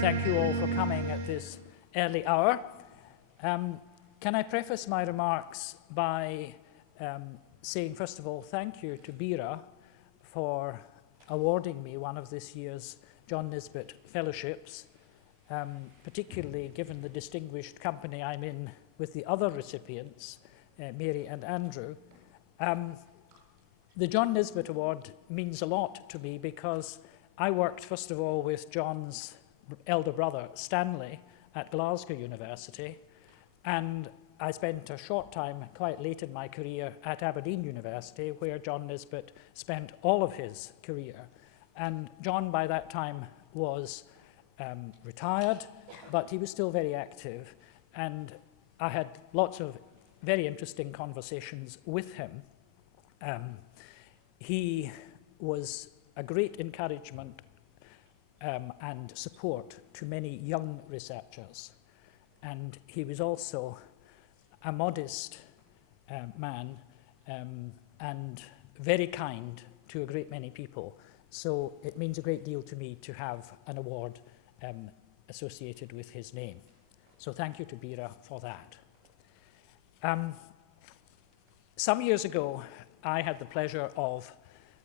Thank you all for coming at this early hour. Can I preface my remarks by saying, first of all, thank you to BERA for awarding me one of this year's John Nisbet Fellowships, particularly given the distinguished company I'm in with the other recipients, Mary and Andrew. The John Nisbet Award means a lot to me because I worked, first of all, with John's elder brother, Stanley, at Glasgow University, and I spent a short time, quite late in my career, at Aberdeen University, where John Nisbet spent all of his career. And John, by that time, was retired, but he was still very active, and I had lots of very interesting conversations with him. He was a great encouragement and support to many young researchers. And he was also a modest man and very kind to a great many people. So it means a great deal to me to have an award associated with his name. So thank you to BERA for that. Some years ago, I had the pleasure of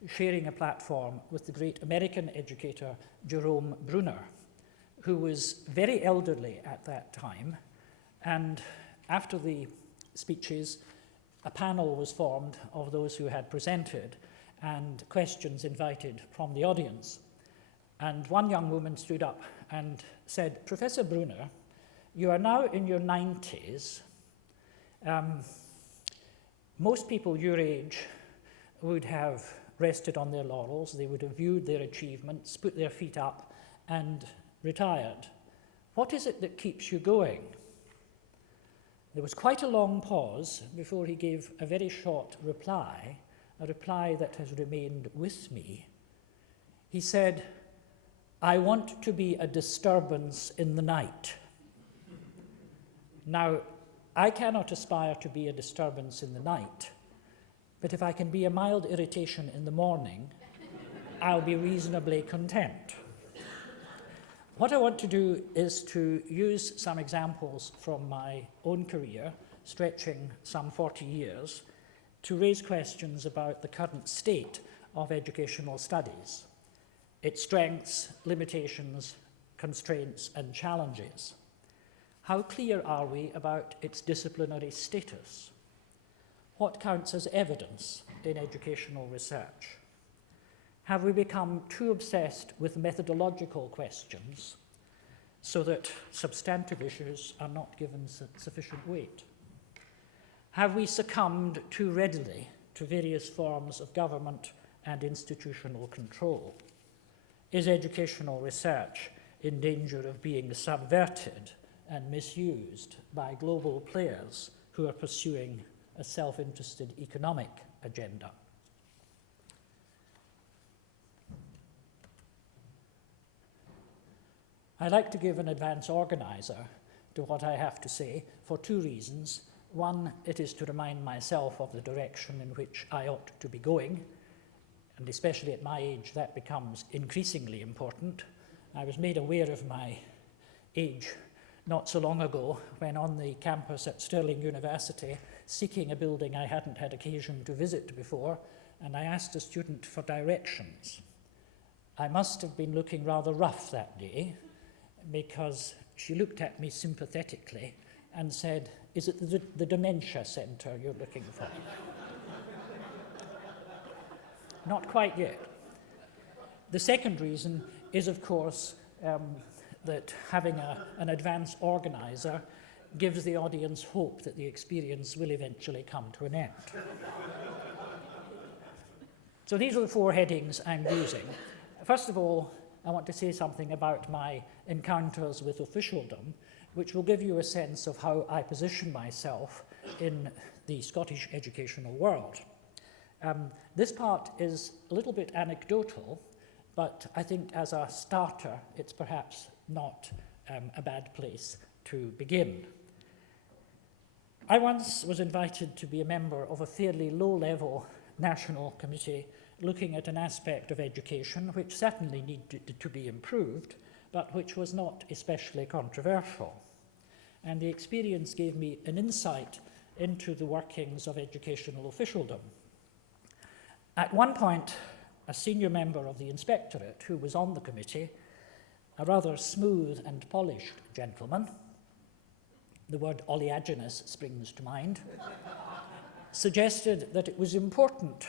sharing a platform with the great American educator Jerome Bruner, who was very elderly at that time. And after the speeches, a panel was formed of those who had presented and questions invited from the audience. And one young woman stood up and said, "Professor Bruner, you are now in your 90s. Most people your age would have rested on their laurels. They would have viewed their achievements, put their feet up, and retired. What is it that keeps you going?" There was quite a long pause before he gave a very short reply, a reply that has remained with me. He said, "I want to be a disturbance in the night." Now, I cannot aspire to be a disturbance in the night, but if I can be a mild irritation in the morning, I'll be reasonably content. What I want to do is to use some examples from my own career, stretching some 40 years, to raise questions about the current state of educational studies, its strengths, limitations, constraints, and challenges. How clear are we about its disciplinary status? What counts as evidence in educational research? Have we become too obsessed with methodological questions so that substantive issues are not given sufficient weight? Have we succumbed too readily to various forms of government and institutional control? Is educational research in danger of being subverted and misused by global players who are pursuing a self-interested economic agenda? I like to give an advance organizer to what I have to say for two reasons. One, it is to remind myself of the direction in which I ought to be going, and especially at my age, that becomes increasingly important. I was made aware of my age not so long ago when on the campus at Stirling University, seeking a building I hadn't had occasion to visit before, and I asked a student for directions. I must have been looking rather rough that day, because she looked at me sympathetically and said, "Is it the dementia centre you're looking for?" Not quite yet. The second reason is, of course, that having an advance organizer gives the audience hope that the experience will eventually come to an end. So these are the four headings I'm using. First of all, I want to say something about my encounters with officialdom, which will give you a sense of how I position myself in the Scottish educational world. This part is a little bit anecdotal, but I think as a starter, it's perhaps not a bad place to begin. I once was invited to be a member of a fairly low-level national committee looking at an aspect of education which certainly needed to be improved, but which was not especially controversial. And the experience gave me an insight into the workings of educational officialdom. At one point, a senior member of the inspectorate who was on the committee, a rather smooth and polished gentleman, the word oleaginous springs to mind, suggested that it was important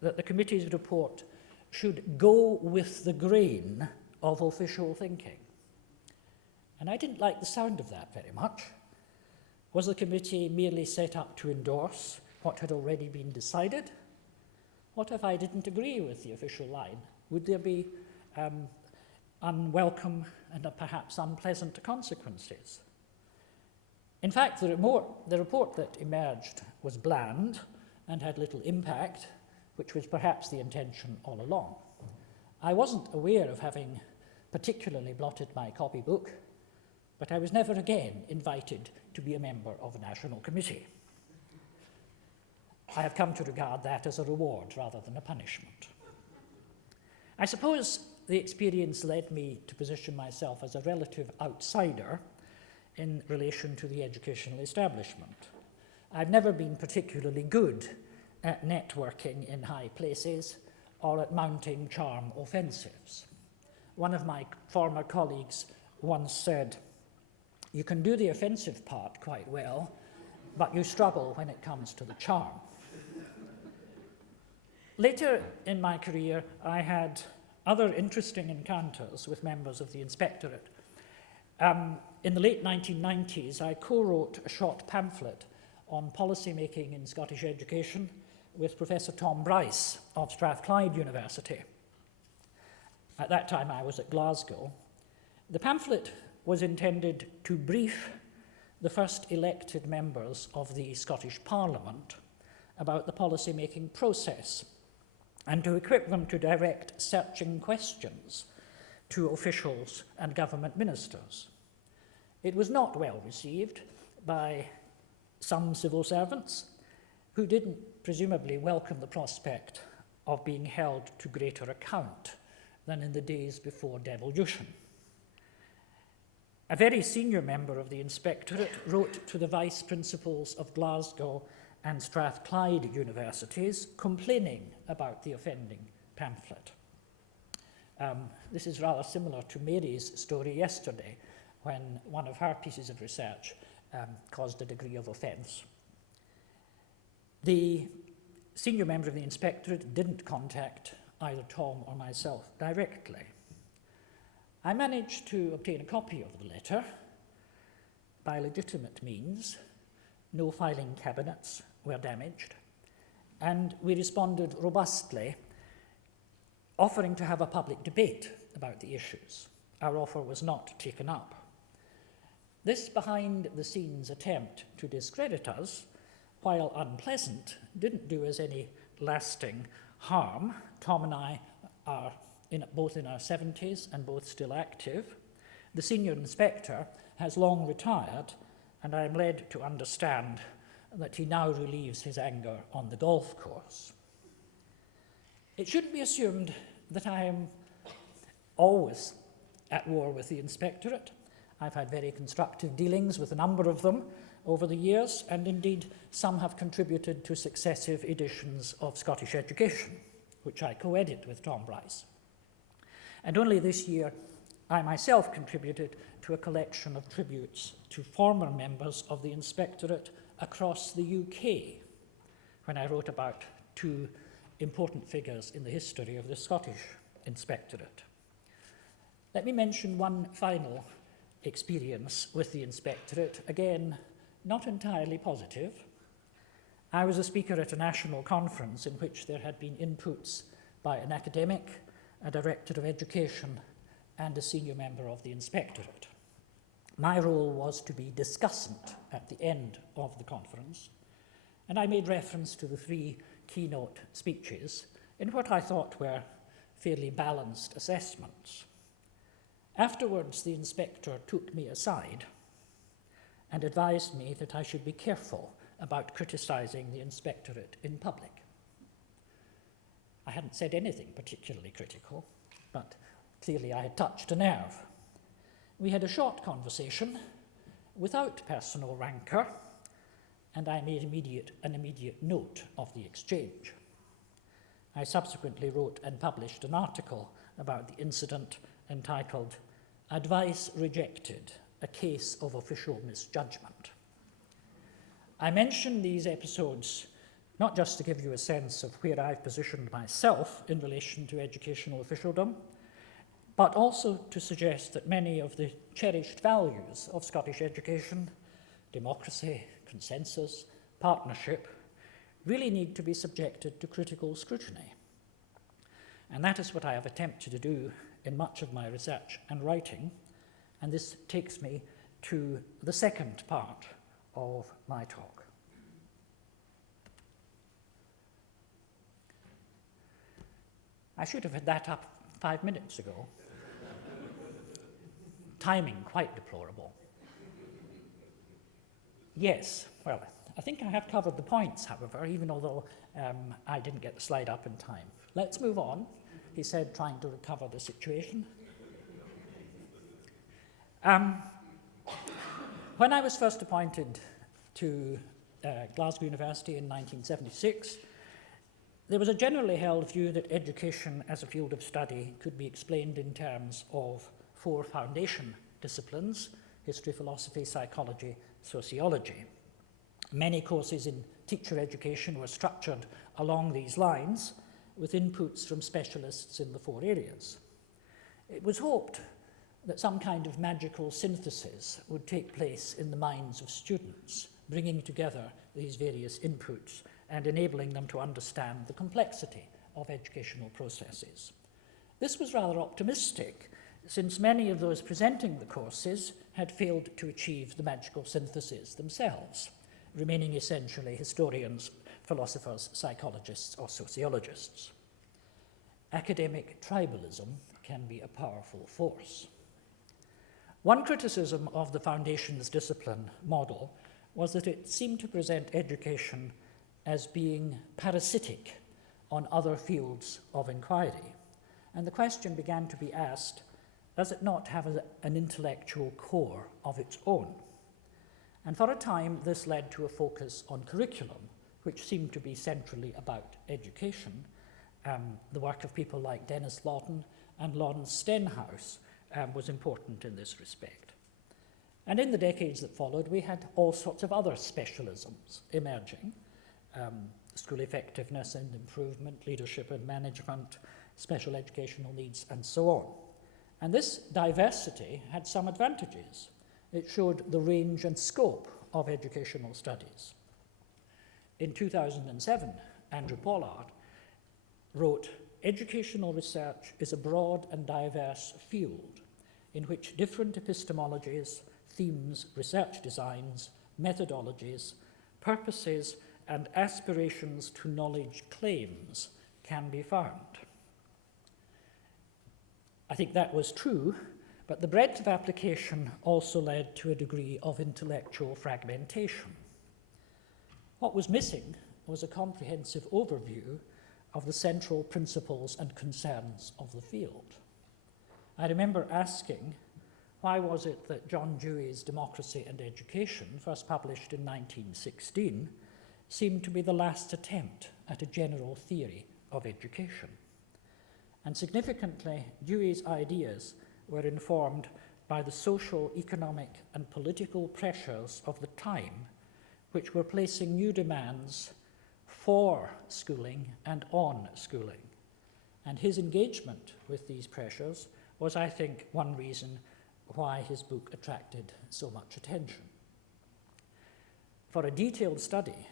that the committee's report should go with the grain of official thinking. And I didn't like the sound of that very much. Was the committee merely set up to endorse what had already been decided? What if I didn't agree with the official line? Would there be unwelcome and perhaps unpleasant consequences? In fact, the report that emerged was bland and had little impact, which was perhaps the intention all along. I wasn't aware of having particularly blotted my copybook, but I was never again invited to be a member of a national committee. I have come to regard that as a reward rather than a punishment. I suppose the experience led me to position myself as a relative outsider in relation to the educational establishment. I've never been particularly good at networking in high places or at mounting charm offensives. One of my former colleagues once said, "You can do the offensive part quite well, but you struggle when it comes to the charm." Later in my career, I had other interesting encounters with members of the inspectorate. In the late 1990s, I co-wrote a short pamphlet on policy making in Scottish education with Professor Tom Bryce of Strathclyde University. At that time, I was at Glasgow. The pamphlet was intended to brief the first elected members of the Scottish Parliament about the policy-making process and to equip them to direct searching questions to officials and government ministers. It was not well received by some civil servants who didn't presumably welcome the prospect of being held to greater account than in the days before devolution. A very senior member of the inspectorate wrote to the vice principals of Glasgow and Strathclyde universities complaining about the offending pamphlet. This is rather similar to Mary's story yesterday when one of her pieces of research caused a degree of offence. The senior member of the inspectorate didn't contact either Tom or myself directly. I managed to obtain a copy of the letter by legitimate means. No filing cabinets were damaged, and we responded robustly, offering to have a public debate about the issues. Our offer was not taken up. This behind-the-scenes attempt to discredit us, while unpleasant, didn't do us any lasting harm. Tom and I are both in our 70s and both still active. The senior inspector has long retired, and I am led to understand that he now relieves his anger on the golf course. It shouldn't be assumed that I am always at war with the inspectorate. I've had very constructive dealings with a number of them over the years, and indeed some have contributed to successive editions of Scottish Education, which I co-edit with Tom Bryce. And only this year, I myself contributed to a collection of tributes to former members of the inspectorate across the UK, when I wrote about two important figures in the history of the Scottish inspectorate. Let me mention one final experience with the inspectorate, again, not entirely positive. I was a speaker at a national conference in which there had been inputs by an academic, a director of education, and a senior member of the inspectorate. My role was to be discussant at the end of the conference, and I made reference to the three keynote speeches in what I thought were fairly balanced assessments. Afterwards, the inspector took me aside and advised me that I should be careful about criticising the inspectorate in public. I hadn't said anything particularly critical, but clearly I had touched a nerve. We had a short conversation without personal rancour, and I made an immediate note of the exchange. I subsequently wrote and published an article about the incident entitled "Advice Rejected, a Case of Official Misjudgment." I mention these episodes not just to give you a sense of where I've positioned myself in relation to educational officialdom, but also to suggest that many of the cherished values of Scottish education, democracy, consensus, partnership, really need to be subjected to critical scrutiny. And that is what I have attempted to do in much of my research and writing, and this takes me to the second part of my talk. I should have had that up 5 minutes ago. Timing quite deplorable. Yes, well, I think I have covered the points, however, even although I didn't get the slide up in time. Let's move on, he said, trying to recover the situation. When I was first appointed to Glasgow University in 1976, there was a generally held view that education as a field of study could be explained in terms of 4 foundation disciplines: history, philosophy, psychology, sociology. Many courses in teacher education were structured along these lines, with inputs from specialists in the 4 areas. It was hoped that some kind of magical synthesis would take place in the minds of students, bringing together these various inputs and enabling them to understand the complexity of educational processes. This was rather optimistic, since many of those presenting the courses had failed to achieve the magical synthesis themselves, remaining essentially historians, philosophers, psychologists, or sociologists. Academic tribalism can be a powerful force. One criticism of the Foundation's discipline model was that it seemed to present education as being parasitic on other fields of inquiry. And the question began to be asked, does it not have an intellectual core of its own? And for a time, this led to a focus on curriculum, which seemed to be centrally about education. The work of people like Denis Lawton and Lawrence Stenhouse was important in this respect. And in the decades that followed, we had all sorts of other specialisms emerging: school effectiveness and improvement, leadership and management, special educational needs, and so on. And this diversity had some advantages. It showed the range and scope of educational studies. In 2007, Andrew Pollard wrote, "Educational research is a broad and diverse field in which different epistemologies, themes, research designs, methodologies, purposes, and aspirations to knowledge claims can be found." I think that was true, but the breadth of application also led to a degree of intellectual fragmentation. What was missing was a comprehensive overview of the central principles and concerns of the field. I remember asking, why was it that John Dewey's Democracy and Education, first published in 1916, seemed to be the last attempt at a general theory of education? And significantly, Dewey's ideas were informed by the social, economic, and political pressures of the time, which were placing new demands for schooling and on schooling. And his engagement with these pressures was, I think, one reason why his book attracted so much attention. For a detailed study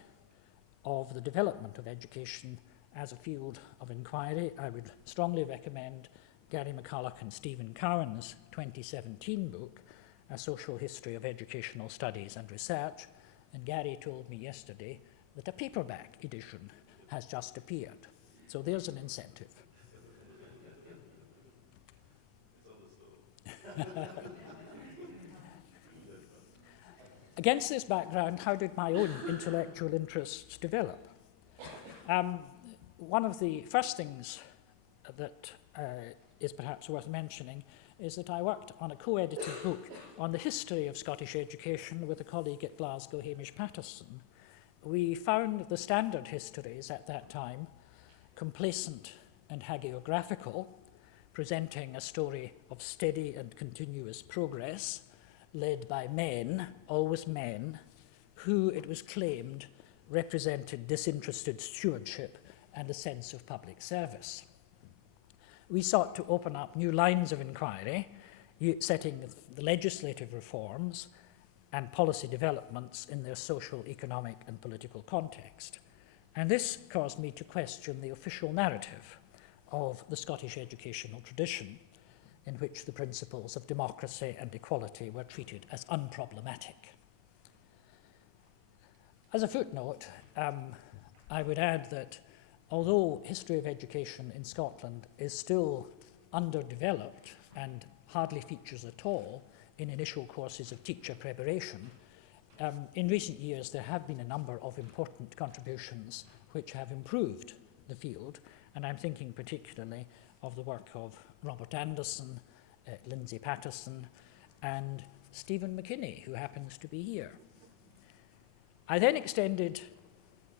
of the development of education as a field of inquiry, I would strongly recommend Gary McCulloch and Stephen Cowan's 2017 book, A Social History of Educational Studies and Research. And Gary told me yesterday that a paperback edition has just appeared. So there's an incentive. Against this background, how did my own intellectual interests develop? One of the first things that is perhaps worth mentioning is that I worked on a co-edited book on the history of Scottish education with a colleague at Glasgow, Hamish Patterson. We found the standard histories at that time complacent and hagiographical, presenting a story of steady and continuous progress, led by men, always men, who, it was claimed, represented disinterested stewardship and a sense of public service. We sought to open up new lines of inquiry, setting the legislative reforms and policy developments in their social, economic, and political context. And this caused me to question the official narrative of the Scottish educational tradition, in which the principles of democracy and equality were treated as unproblematic. As a footnote, I would add that although history of education in Scotland is still underdeveloped and hardly features at all in initial courses of teacher preparation, in recent years there have been a number of important contributions which have improved the field, and I'm thinking particularly of the work of Robert Anderson, Lindsay Patterson, and Stephen McKinney, who happens to be here. I then extended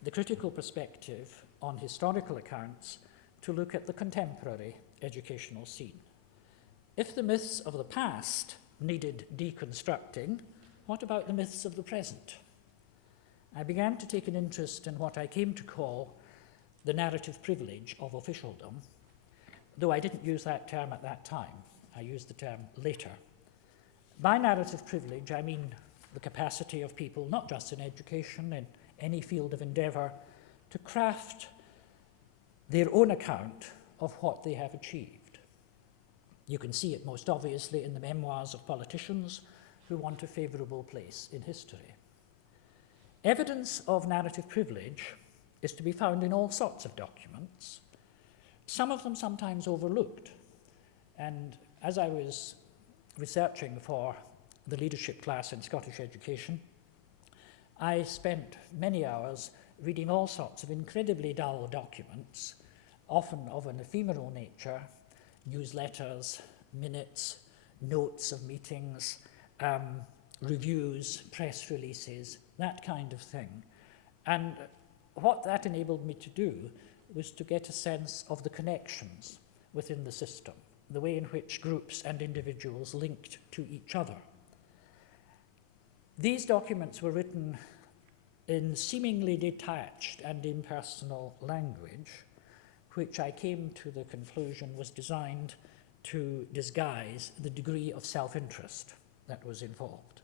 the critical perspective on historical accounts to look at the contemporary educational scene. If the myths of the past needed deconstructing, what about the myths of the present? I began to take an interest in what I came to call the narrative privilege of officialdom, though I didn't use that term at that time. I used the term later. By narrative privilege, I mean the capacity of people, not just in education, in any field of endeavour, to craft their own account of what they have achieved. You can see it most obviously in the memoirs of politicians who want a favourable place in history. Evidence of narrative privilege is to be found in all sorts of documents, some of them sometimes overlooked. And as I was researching for the leadership class in Scottish education, I spent many hours reading all sorts of incredibly dull documents, often of an ephemeral nature, newsletters, minutes, notes of meetings, reviews, press releases, that kind of thing. And what that enabled me to do was to get a sense of the connections within the system, the way in which groups and individuals linked to each other. These documents were written in seemingly detached and impersonal language, which I came to the conclusion was designed to disguise the degree of self-interest that was involved.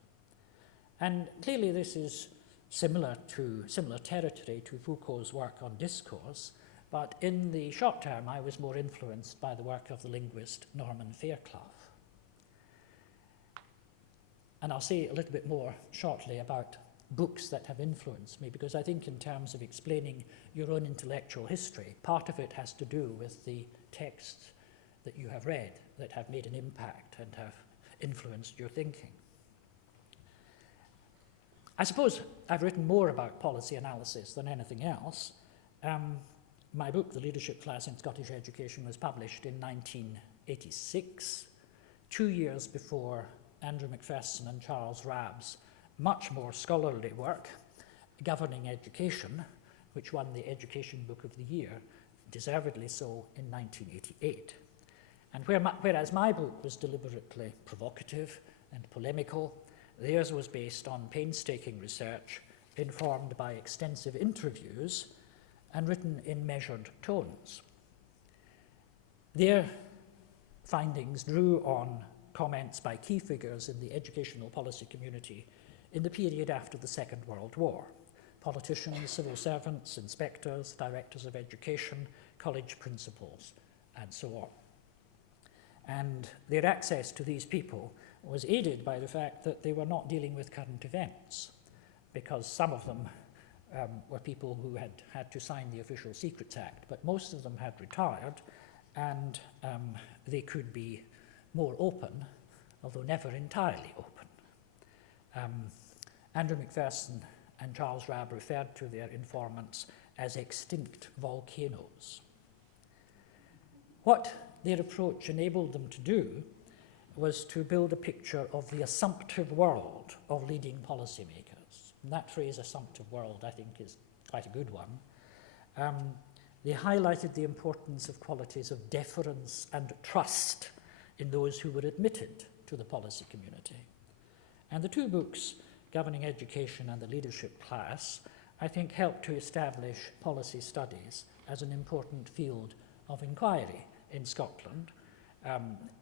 And clearly this is similar territory to Foucault's work on discourse, but in the short term I was more influenced by the work of the linguist Norman Fairclough. And I'll say a little bit more shortly about books that have influenced me, because I think in terms of explaining your own intellectual history, part of it has to do with the texts that you have read that have made an impact and have influenced your thinking. I suppose I've written more about policy analysis than anything else. My book, The Leadership Class in Scottish Education, was published in 1986, 2 years before Andrew Macpherson and Charles Rabb's much more scholarly work, Governing Education, which won the Education Book of the Year, deservedly so, in 1988. And whereas my book was deliberately provocative and polemical, theirs was based on painstaking research, informed by extensive interviews, and written in measured tones. Their findings drew on comments by key figures in the educational policy community in the period after the Second World War: politicians, civil servants, inspectors, directors of education, college principals, and so on. And their access to these people was aided by the fact that they were not dealing with current events, because some of them were people who had to sign the Official Secrets Act, but most of them had retired, and they could be more open, although never entirely open. Andrew Macpherson and Charles Rabb referred to their informants as extinct volcanoes. What their approach enabled them to do was to build a picture of the assumptive world of leading policymakers. And that phrase, assumptive world, I think is quite a good one. They highlighted the importance of qualities of deference and trust in those who were admitted to the policy community. And the two books, Governing Education and the Leadership Class, I think helped to establish policy studies as an important field of inquiry in Scotland.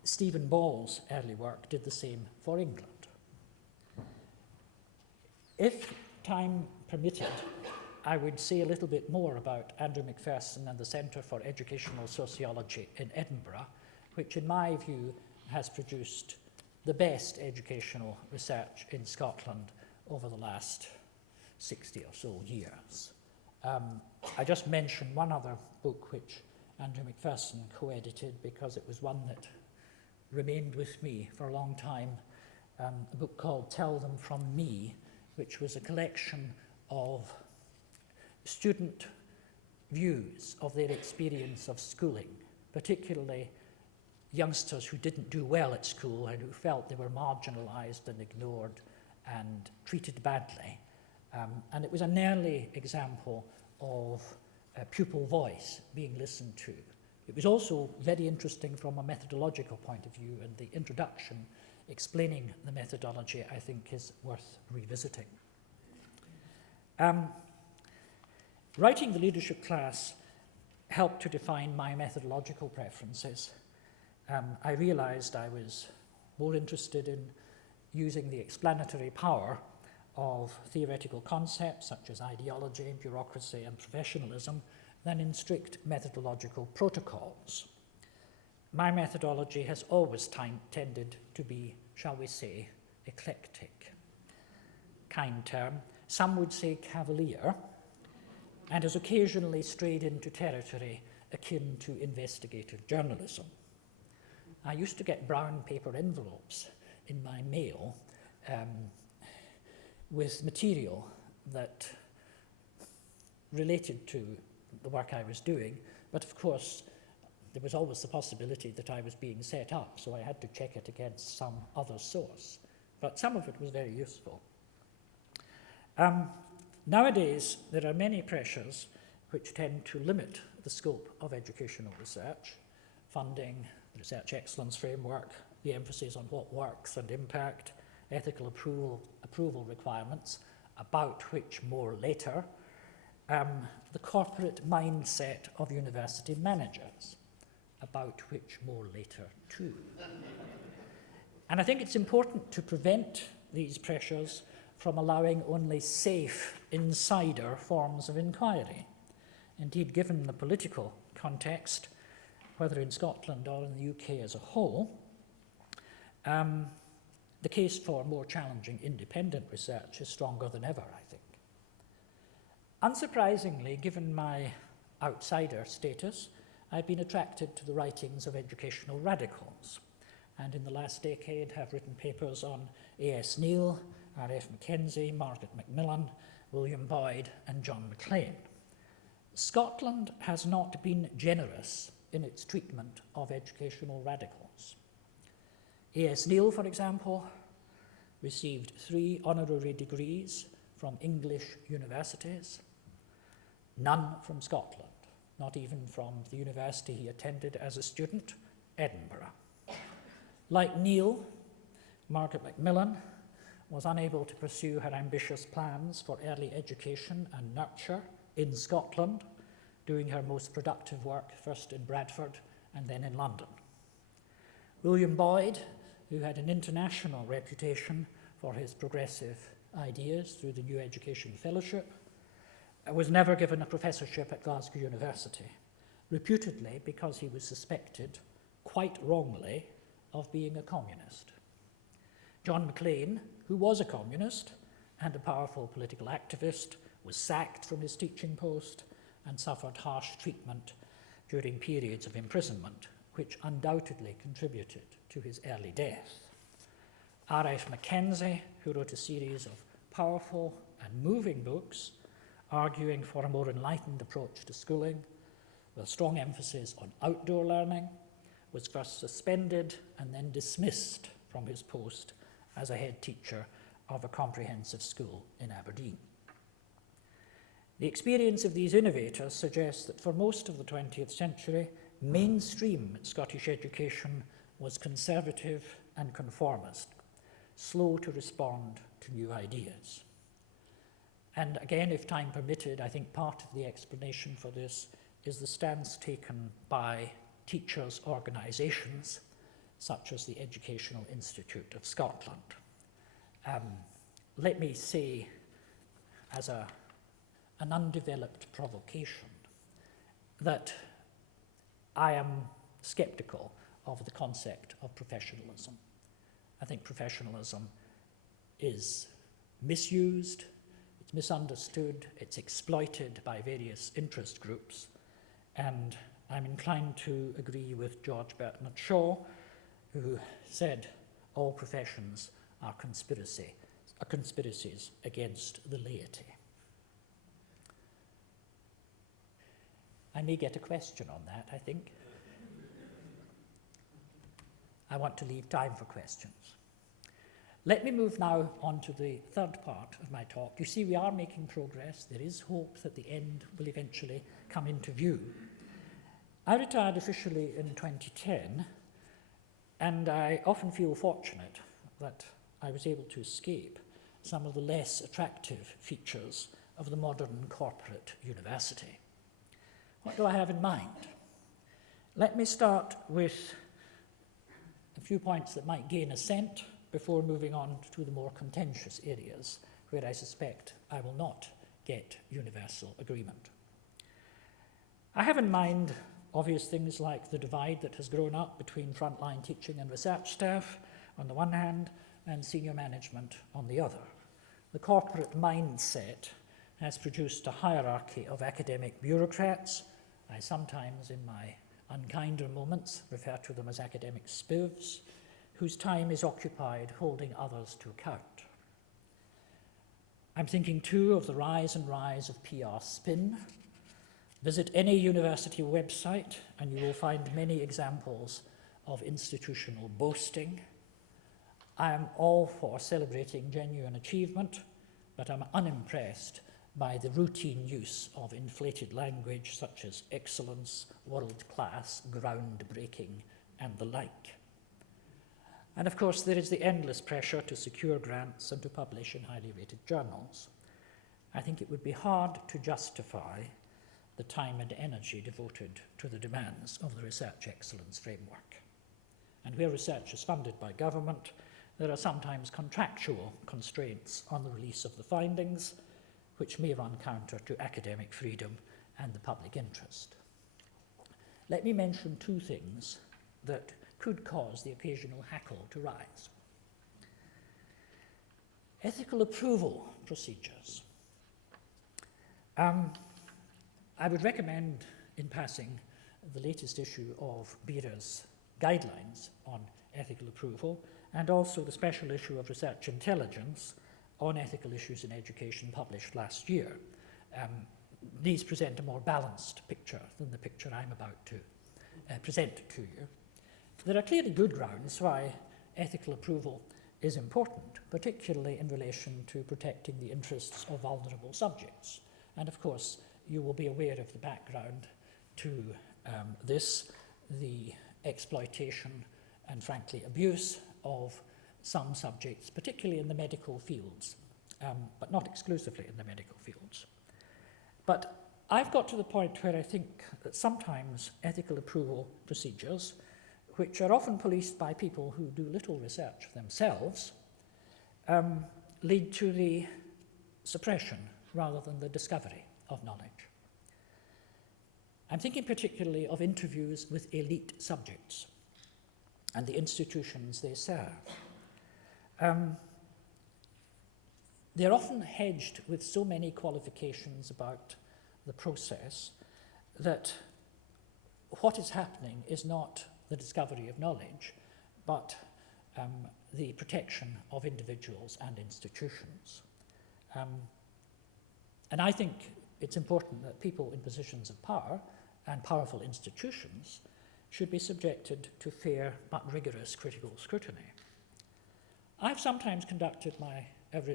Stephen Ball's early work did the same for England. If time permitted, I would say a little bit more about Andrew Macpherson and the Centre for Educational Sociology in Edinburgh, which in my view has produced the best educational research in Scotland over the last 60 or so years. I just mentioned one other book which Andrew Macpherson co-edited because it was one that remained with me for a long time, a book called Tell Them From Me, which was a collection of student views of their experience of schooling, particularly youngsters who didn't do well at school and who felt they were marginalized and ignored and treated badly. And it was an early example of pupil voice being listened to. It was also very interesting from a methodological point of view, and the introduction explaining the methodology, I think, is worth revisiting. Writing the leadership class helped to define my methodological preferences. I realized I was more interested in using the explanatory power of theoretical concepts such as ideology, bureaucracy, and professionalism than in strict methodological protocols. My methodology has always tended to be, shall we say, eclectic. Kind term. Some would say cavalier, and has occasionally strayed into territory akin to investigative journalism. I used to get brown paper envelopes in my mail with material that related to the work I was doing, but of course there was always the possibility that I was being set up, so I had to check it against some other source. But some of it was very useful. Nowadays, there are many pressures which tend to limit the scope of educational research: funding, the research excellence framework, the emphasis on what works and impact, ethical approval requirements, about which more later, the corporate mindset of university managers, about which more later too. And I think it's important to prevent these pressures from allowing only safe insider forms of inquiry. Indeed, given the political context, whether in Scotland or in the UK as a whole, the case for more challenging independent research is stronger than ever, I think. Unsurprisingly, given my outsider status, I've been attracted to the writings of educational radicals, and in the last decade have written papers on A.S. Neil, R.F. Mackenzie, Margaret Macmillan, William Boyd, and John Maclean. Scotland has not been generous in its treatment of educational radicals. A.S. Neil, for example, received 3 honorary degrees from English universities, none from Scotland, not even from the university he attended as a student, Edinburgh. Like Neil, Margaret Macmillan was unable to pursue her ambitious plans for early education and nurture in Scotland, doing her most productive work first in Bradford and then in London. William Boyd, who had an international reputation for his progressive ideas through the New Education Fellowship, was never given a professorship at Glasgow University, reputedly because he was suspected, quite wrongly, of being a communist. John Maclean, who was a communist and a powerful political activist, was sacked from his teaching post and suffered harsh treatment during periods of imprisonment, which undoubtedly contributed to his early death. R.F. Mackenzie, who wrote a series of powerful and moving books arguing for a more enlightened approach to schooling, with a strong emphasis on outdoor learning, was first suspended and then dismissed from his post as a head teacher of a comprehensive school in Aberdeen. The experience of these innovators suggests that for most of the 20th century, mainstream Scottish education was conservative and conformist, slow to respond to new ideas. And again, if time permitted, I think part of the explanation for this is the stance taken by teachers' organisations, such as the Educational Institute of Scotland. Let me say, as an undeveloped provocation, that I am sceptical of the concept of professionalism. I think professionalism is misused, it's misunderstood, it's exploited by various interest groups, and I'm inclined to agree with George Bernard Shaw, who said all professions are conspiracies against the laity. I may get a question on that, I think. I want to leave time for questions. Let me move now on to the third part of my talk. You see, we are making progress. There is hope that the end will eventually come into view. I retired officially in 2010, and I often feel fortunate that I was able to escape some of the less attractive features of the modern corporate university. What do I have in mind? Let me start with a few points that might gain assent before moving on to the more contentious areas where I suspect I will not get universal agreement. I have in mind obvious things like the divide that has grown up between frontline teaching and research staff on the one hand and senior management on the other. The corporate mindset has produced a hierarchy of academic bureaucrats. I sometimes, in my unkinder moments, refer to them as academic spivs, whose time is occupied holding others to account. I'm thinking too of the rise of PR spin. Visit any university website and you will find many examples of institutional boasting. I am all for celebrating genuine achievement, but I'm unimpressed by the routine use of inflated language such as excellence, world-class, groundbreaking, and the like. And of course, there is the endless pressure to secure grants and to publish in highly rated journals. I think it would be hard to justify the time and energy devoted to the demands of the research excellence framework. And where research is funded by government, there are sometimes contractual constraints on the release of the findings, which may run counter to academic freedom and the public interest. Let me mention two things that could cause the occasional hackle to rise. Ethical approval procedures. I would recommend, in passing, the latest issue of BERA's guidelines on ethical approval, and also the special issue of Research Intelligence on ethical issues in education published last year. These present a more balanced picture than the picture I'm about to present to you. There are clearly good grounds why ethical approval is important, particularly in relation to protecting the interests of vulnerable subjects. And of course, you will be aware of the background to this, the exploitation and frankly abuse of some subjects, particularly in the medical fields, but not exclusively in the medical fields. But I've got to the point where I think that sometimes ethical approval procedures, which are often policed by people who do little research themselves, lead to the suppression rather than the discovery of knowledge. I'm thinking particularly of interviews with elite subjects and the institutions they serve. They're often hedged with so many qualifications about the process that what is happening is not the discovery of knowledge, but the protection of individuals and institutions. And I think it's important that people in positions of power and powerful institutions should be subjected to fair but rigorous critical scrutiny. I've sometimes conducted my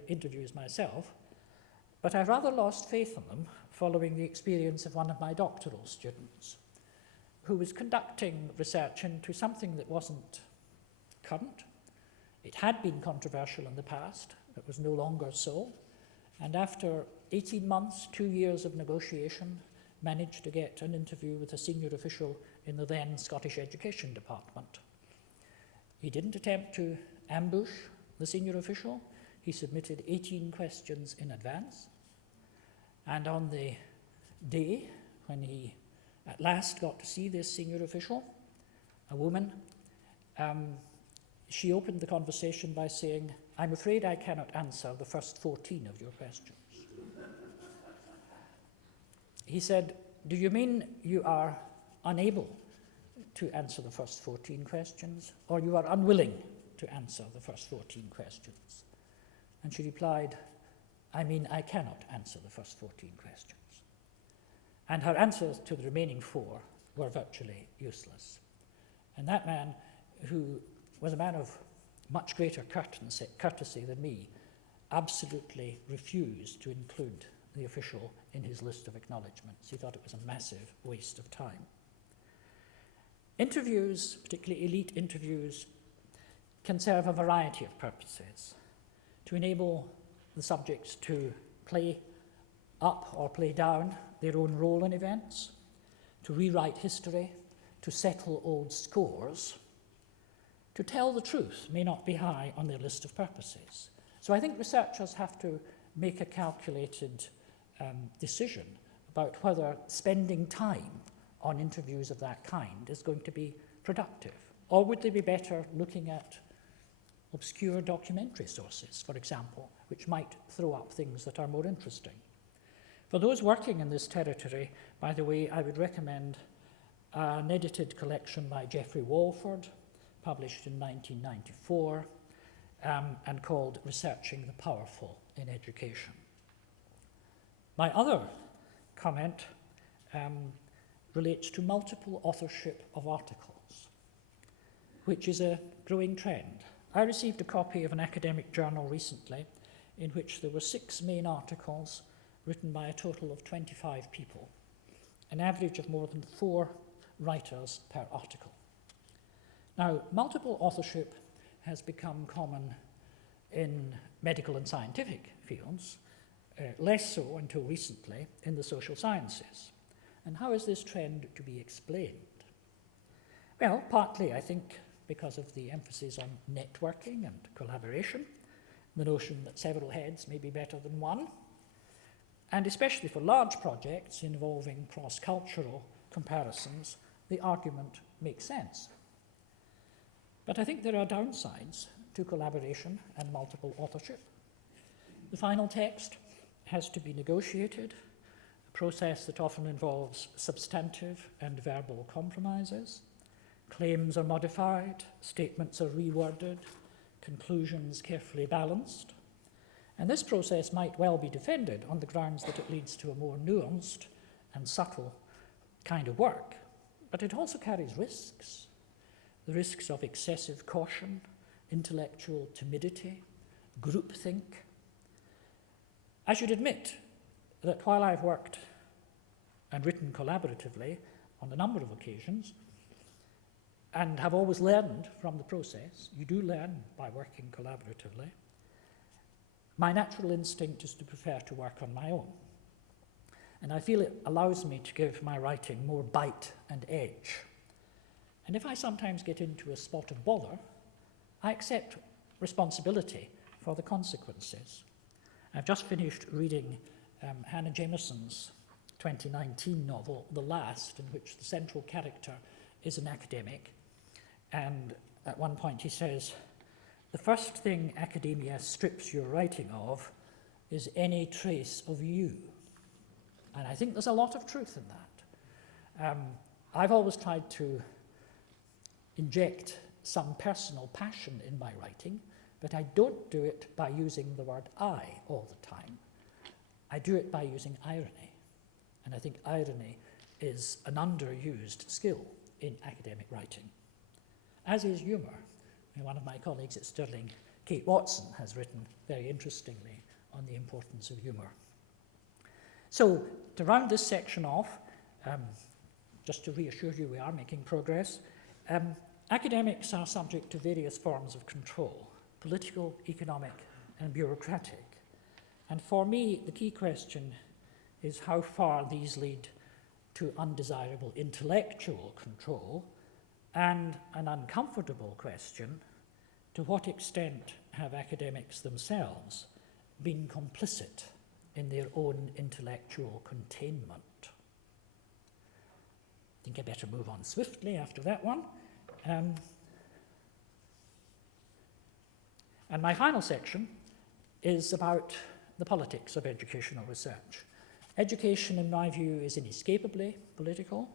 interviews myself, but I've rather lost faith in them following the experience of one of my doctoral students, who was conducting research into something that wasn't current. It had been controversial in the past, but was no longer so. And after 18 months, 2 years of negotiation, managed to get an interview with a senior official in the then Scottish Education Department. He didn't attempt to ambush the senior official. He submitted 18 questions in advance. And on the day when he at last got to see this senior official, a woman, she opened the conversation by saying, "I'm afraid I cannot answer the first 14 of your questions." He said, "Do you mean you are unable to answer the first 14 questions, or you are unwilling to answer the first 14 questions?" And she replied, "I mean I cannot answer the first 14 questions." And her answers to the remaining 4 were virtually useless. And that man, who was a man of much greater courtesy than me, absolutely refused to include the official in his list of acknowledgements. He thought it was a massive waste of time. Interviews, particularly elite interviews, can serve a variety of purposes: to enable the subjects to play up or play down their own role in events, to rewrite history, to settle old scores. To tell the truth may not be high on their list of purposes. So I think researchers have to make a calculated decision about whether spending time on interviews of that kind is going to be productive, or would they be better looking at obscure documentary sources, for example, which might throw up things that are more interesting. For those working in this territory, by the way, I would recommend an edited collection by Geoffrey Walford, published in 1994, and called Researching the Powerful in Education. My other comment relates to multiple authorship of articles, which is a growing trend. I received a copy of an academic journal recently in which there were 6 main articles written by a total of 25 people, an average of more than 4 writers per article. Now, multiple authorship has become common in medical and scientific fields, less so until recently in the social sciences. And how is this trend to be explained? Well, partly, I think, because of the emphasis on networking and collaboration, the notion that several heads may be better than one, and especially for large projects involving cross-cultural comparisons, the argument makes sense. But I think there are downsides to collaboration and multiple authorship. The final text has to be negotiated, a process that often involves substantive and verbal compromises. Claims are modified, statements are reworded, conclusions carefully balanced. And this process might well be defended on the grounds that it leads to a more nuanced and subtle kind of work. But it also carries risks. The risks of excessive caution, intellectual timidity, groupthink. I should admit that while I've worked and written collaboratively on a number of occasions, and have always learned from the process, you do learn by working collaboratively, my natural instinct is to prefer to work on my own. And I feel it allows me to give my writing more bite and edge. And if I sometimes get into a spot of bother, I accept responsibility for the consequences. I've just finished reading Hannah Jameson's 2019 novel, The Last, in which the central character is an academic. And at one point he says, "The first thing academia strips your writing of is any trace of you." And I think there's a lot of truth in that. I've always tried to inject some personal passion in my writing, but I don't do it by using the word I all the time. I do it by using irony. And I think irony is an underused skill in academic writing, as is humour. One of my colleagues at Stirling, Kate Watson, has written very interestingly on the importance of humour. So, to round this section off, just to reassure you we are making progress, academics are subject to various forms of control, political, economic, and bureaucratic. And for me, the key question is how far these lead to undesirable intellectual control, and an uncomfortable question, to what extent have academics themselves been complicit in their own intellectual containment? I think I better move on swiftly after that one. And my final section is about the politics of educational research. Education, in my view, is inescapably political.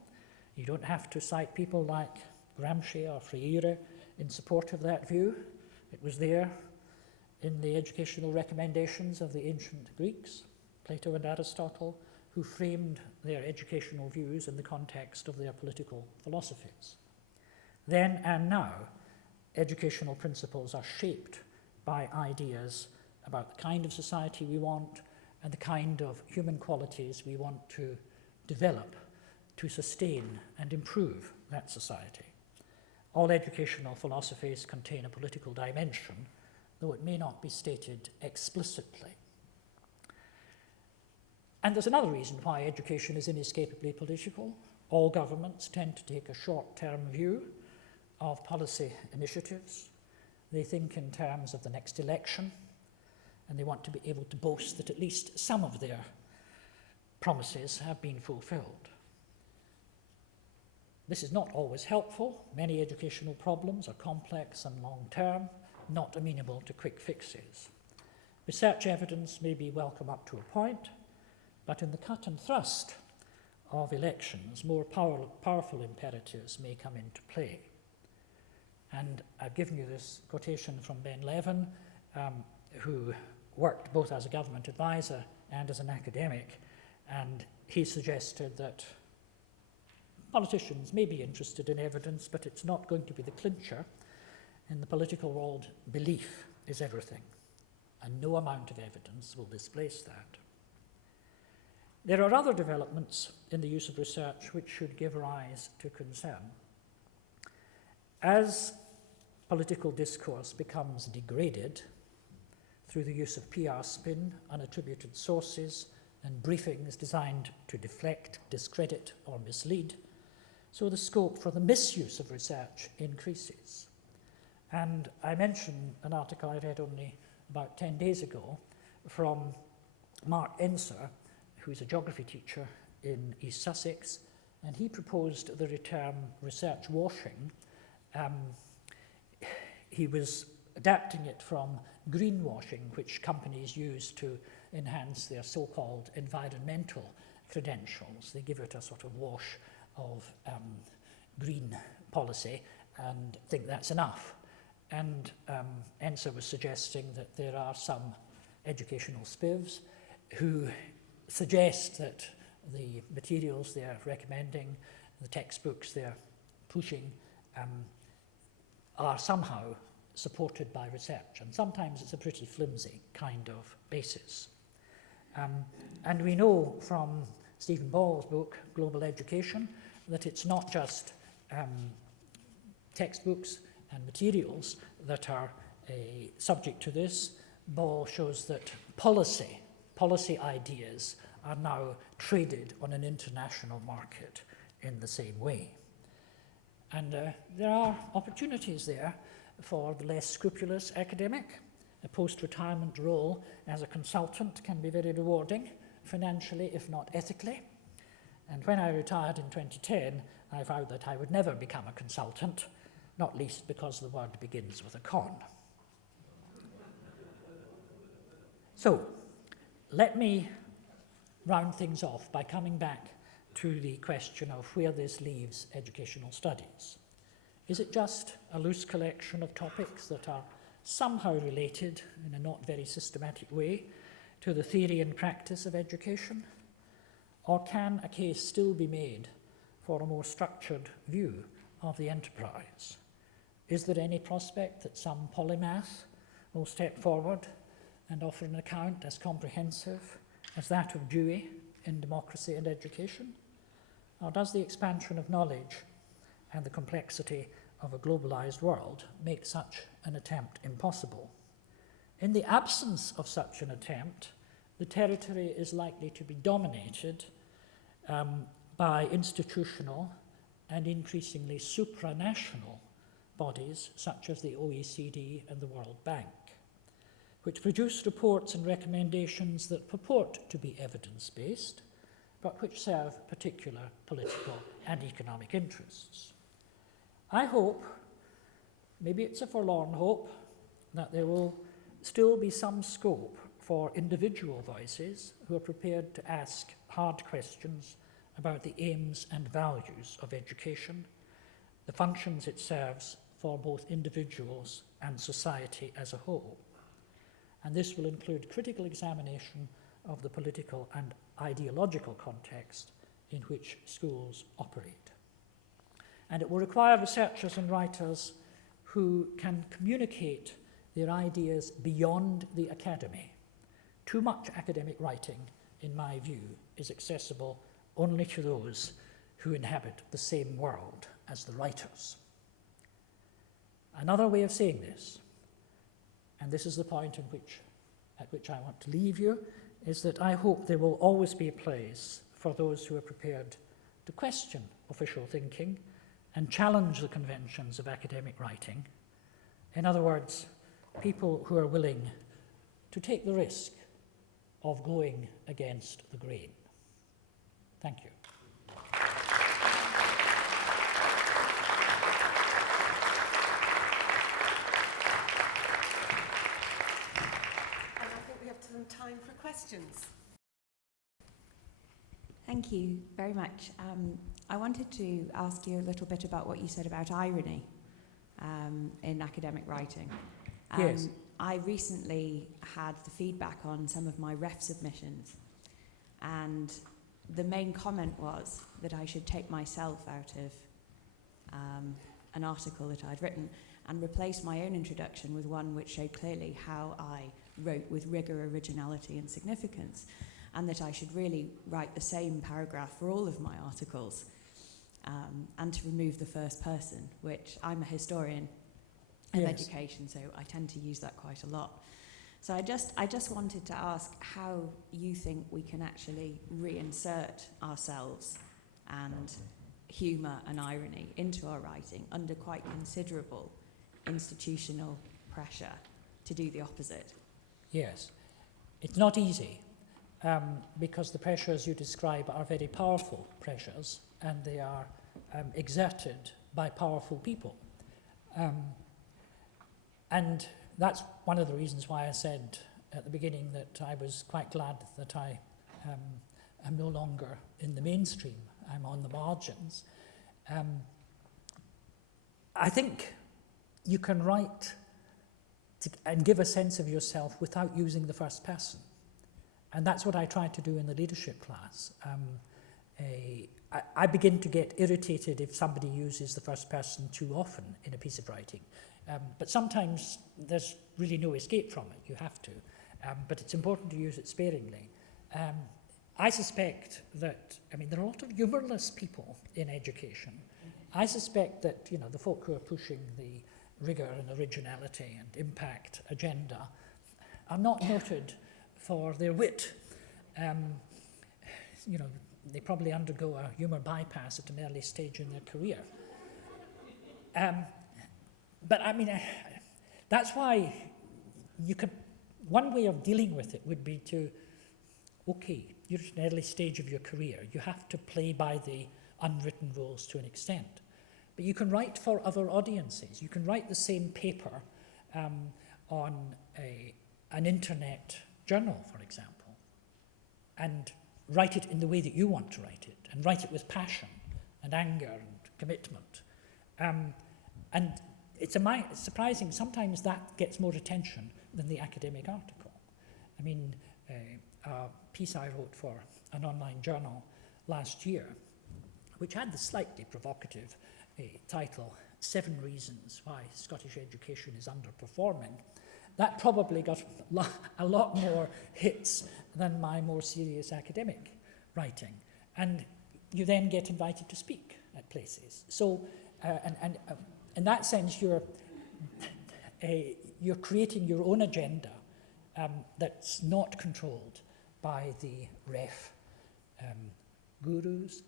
You don't have to cite people like Gramsci or Freire in support of that view. It was there in the educational recommendations of the ancient Greeks, Plato and Aristotle, who framed their educational views in the context of their political philosophies. Then and now, educational principles are shaped by ideas about the kind of society we want and the kind of human qualities we want to develop to sustain and improve that society. All educational philosophies contain a political dimension, though it may not be stated explicitly. And there's another reason why education is inescapably political. All governments tend to take a short-term view of policy initiatives. They think in terms of the next election, and they want to be able to boast that at least some of their promises have been fulfilled. This is not always helpful. Many educational problems are complex and long-term, not amenable to quick fixes. Research evidence may be welcome up to a point, but in the cut and thrust of elections, more powerful imperatives may come into play. And I've given you this quotation from Ben Levin, who worked both as a government advisor and as an academic, and he suggested that politicians may be interested in evidence, but it's not going to be the clincher. In the political world, belief is everything, and no amount of evidence will displace that. There are other developments in the use of research which should give rise to concern. As political discourse becomes degraded through the use of PR spin, unattributed sources, and briefings designed to deflect, discredit, or mislead, so the scope for the misuse of research increases. And I mention an article I read only about 10 days ago from Mark Enser, who's a geography teacher in East Sussex, and he proposed the term research washing. He was adapting it from greenwashing, which companies use to enhance their so-called environmental credentials. They give it a sort of wash of green policy and think that's enough. And Enser was suggesting that there are some educational spivs who suggest that the materials they're recommending, the textbooks they're pushing, are somehow supported by research. And sometimes it's a pretty flimsy kind of basis. And we know from Stephen Ball's book, Global Education, that it's not just textbooks and materials that are subject to this. Ball shows that policy ideas are now traded on an international market in the same way. And there are opportunities there for the less scrupulous academic. A post-retirement role as a consultant can be very rewarding, financially, if not ethically. And when I retired in 2010, I vowed that I would never become a consultant, not least because the word begins with a con. So, let me round things off by coming back to the question of where this leaves educational studies. Is it just a loose collection of topics that are somehow related in a not very systematic way to the theory and practice of education? Or can a case still be made for a more structured view of the enterprise? Is there any prospect that some polymath will step forward and offer an account as comprehensive as that of Dewey in Democracy and Education? Or does the expansion of knowledge and the complexity of a globalized world make such an attempt impossible? In the absence of such an attempt, the territory is likely to be dominated by institutional and increasingly supranational bodies such as the OECD and the World Bank, which produce reports and recommendations that purport to be evidence-based, but which serve particular political and economic interests. I hope, maybe it's a forlorn hope, that there will still be some scope for individual voices who are prepared to ask hard questions about the aims and values of education, the functions it serves for both individuals and society as a whole. And this will include critical examination of the political and ideological context in which schools operate. And it will require researchers and writers who can communicate their ideas beyond the academy. Too much academic writing, in my view, is accessible only to those who inhabit the same world as the writers. Another way of saying this, and this is the point at which I want to leave you, is that I hope there will always be a place for those who are prepared to question official thinking and challenge the conventions of academic writing. In other words, people who are willing to take the risk of going against the grain. Thank you. And I think we have some time for questions. Thank you very much. I wanted to ask you a little bit about what you said about irony in academic writing. Yes. I recently had the feedback on some of my ref submissions, and the main comment was that I should take myself out of an article that I'd written and replace my own introduction with one which showed clearly how I wrote with rigor, originality, and significance, and that I should really write the same paragraph for all of my articles, and to remove the first person, which I'm a historian of education, so I tend to use that quite a lot. So I just wanted to ask how you think we can actually reinsert ourselves and humour and irony into our writing under quite considerable institutional pressure to do the opposite. Yes. It's not easy because the pressures you describe are very powerful pressures, and they are exerted by powerful people. And that's one of the reasons why I said at the beginning that I was quite glad that I am no longer in the mainstream. I'm on the margins. I think you can write and give a sense of yourself without using the first person. And that's what I tried to do in the leadership class. I begin to get irritated if somebody uses the first person too often in a piece of writing. But sometimes there's really no escape from it. You have to. But it's important to use it sparingly. I suspect that, there are a lot of humorless people in education. I suspect that, the folk who are pushing the rigor and originality and impact agenda are not noted for their wit. They probably undergo a humour bypass at an early stage in their career. But that's why one way of dealing with it would be to, okay, you're at an early stage of your career. You have to play by the unwritten rules to an extent. But you can write for other audiences. You can write the same paper on an internet journal, for example, and write it in the way that you want to write it, and write it with passion and anger and commitment. And it's surprising, sometimes that gets more attention than the academic article. A piece I wrote for an online journal last year, which had the slightly provocative a title, 7 Reasons Why Scottish Education is Underperforming, that probably got a lot more hits than my more serious academic writing. And you then get invited to speak at places. So, in that sense, you're creating your own agenda that's not controlled by the ref gurus.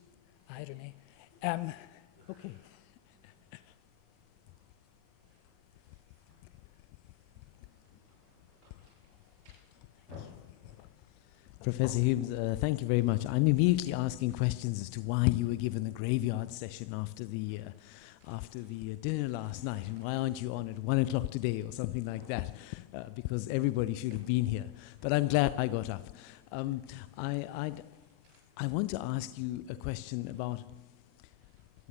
Irony. Okay. Professor Humes, thank you very much. I'm immediately asking questions as to why you were given the graveyard session after the dinner last night, and why aren't you on at 1 o'clock today or something like that, because everybody should have been here. But I'm glad I got up. I want to ask you a question about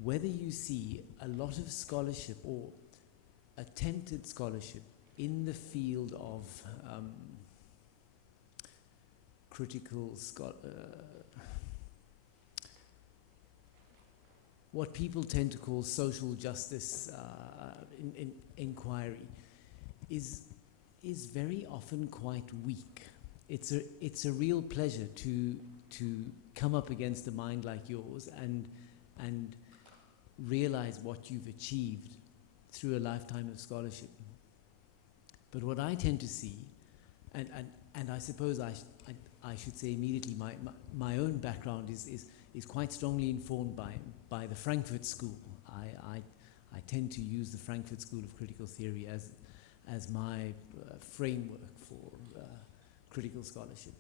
whether you see a lot of scholarship or attempted scholarship in the field of critical what people tend to call social justice inquiry is very often quite weak. It's a real pleasure to come up against a mind like yours and realize what you've achieved through a lifetime of scholarship. But what I tend to see, and I suppose I should say immediately, my own background is quite strongly informed by the Frankfurt School. I tend to use the Frankfurt School of Critical Theory as my framework for critical scholarship.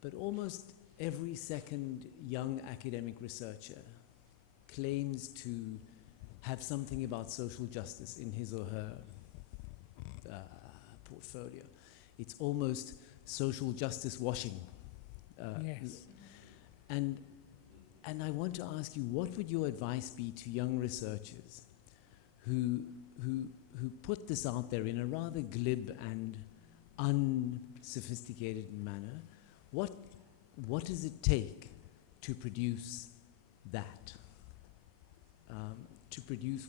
But almost every second young academic researcher claims to have something about social justice in his or her portfolio. It's almost social justice washing. Yes. And I want to ask you, what would your advice be to young researchers who put this out there in a rather glib and unsophisticated manner? What does it take to produce that? To produce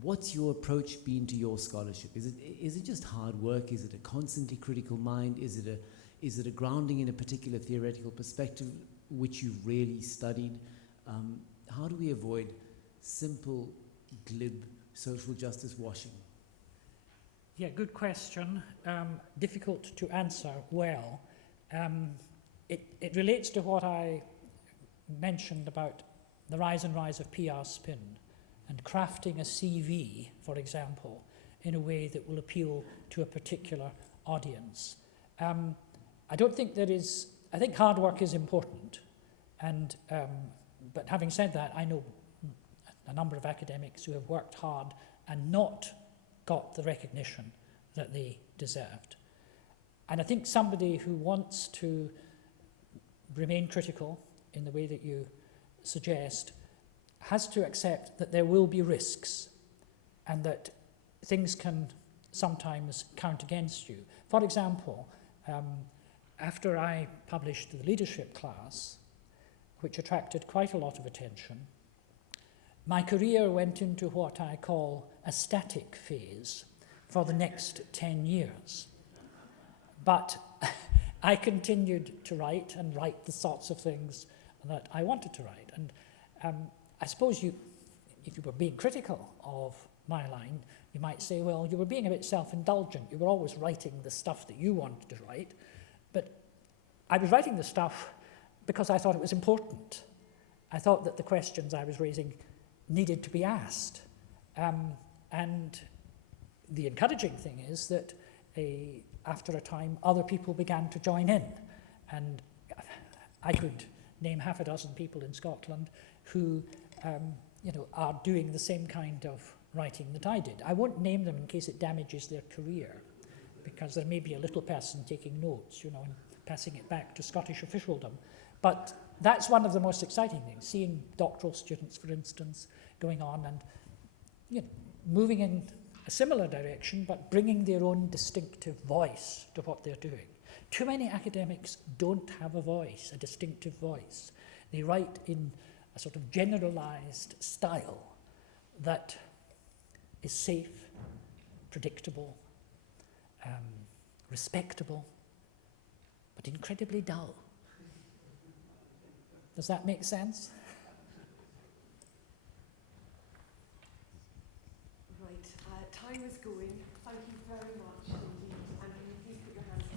what's your approach been to your scholarship? Is it just hard work? Is it a constantly critical mind? Is it a grounding in a particular theoretical perspective which you've really studied? How do we avoid simple, glib social justice washing? Yeah, good question. Difficult to answer well. It relates to what I mentioned about the rise and rise of PR spin and crafting a CV, for example, in a way that will appeal to a particular audience. I don't think I think hard work is important, but having said that, I know a number of academics who have worked hard and not got the recognition that they deserved. And I think somebody who wants to remain critical in the way that you suggest has to accept that there will be risks and that things can sometimes count against you. For example, after I published the leadership class, which attracted quite a lot of attention, my career went into what I call a static phase for the next 10 years. But I continued to write the sorts of things that I wanted to write. And I suppose if you were being critical of my line, you might say, well, you were being a bit self-indulgent. You were always writing the stuff that you wanted to write. But I was writing the stuff because I thought it was important. I thought that the questions I was raising needed to be asked. And the encouraging thing is that after a time, other people began to join in. And I could name half a dozen people in Scotland who are doing the same kind of writing that I did. I won't name them in case it damages their career, because there may be a little person taking notes, and passing it back to Scottish officialdom. But that's one of the most exciting things, seeing doctoral students, for instance, going on and moving in a similar direction, but bringing their own distinctive voice to what they're doing. Too many academics don't have a voice, a distinctive voice. They write in a sort of generalized style that is safe, predictable, respectable, but incredibly dull. Does that make sense? Right, time is going. Thank you very much indeed. And can you please put your hands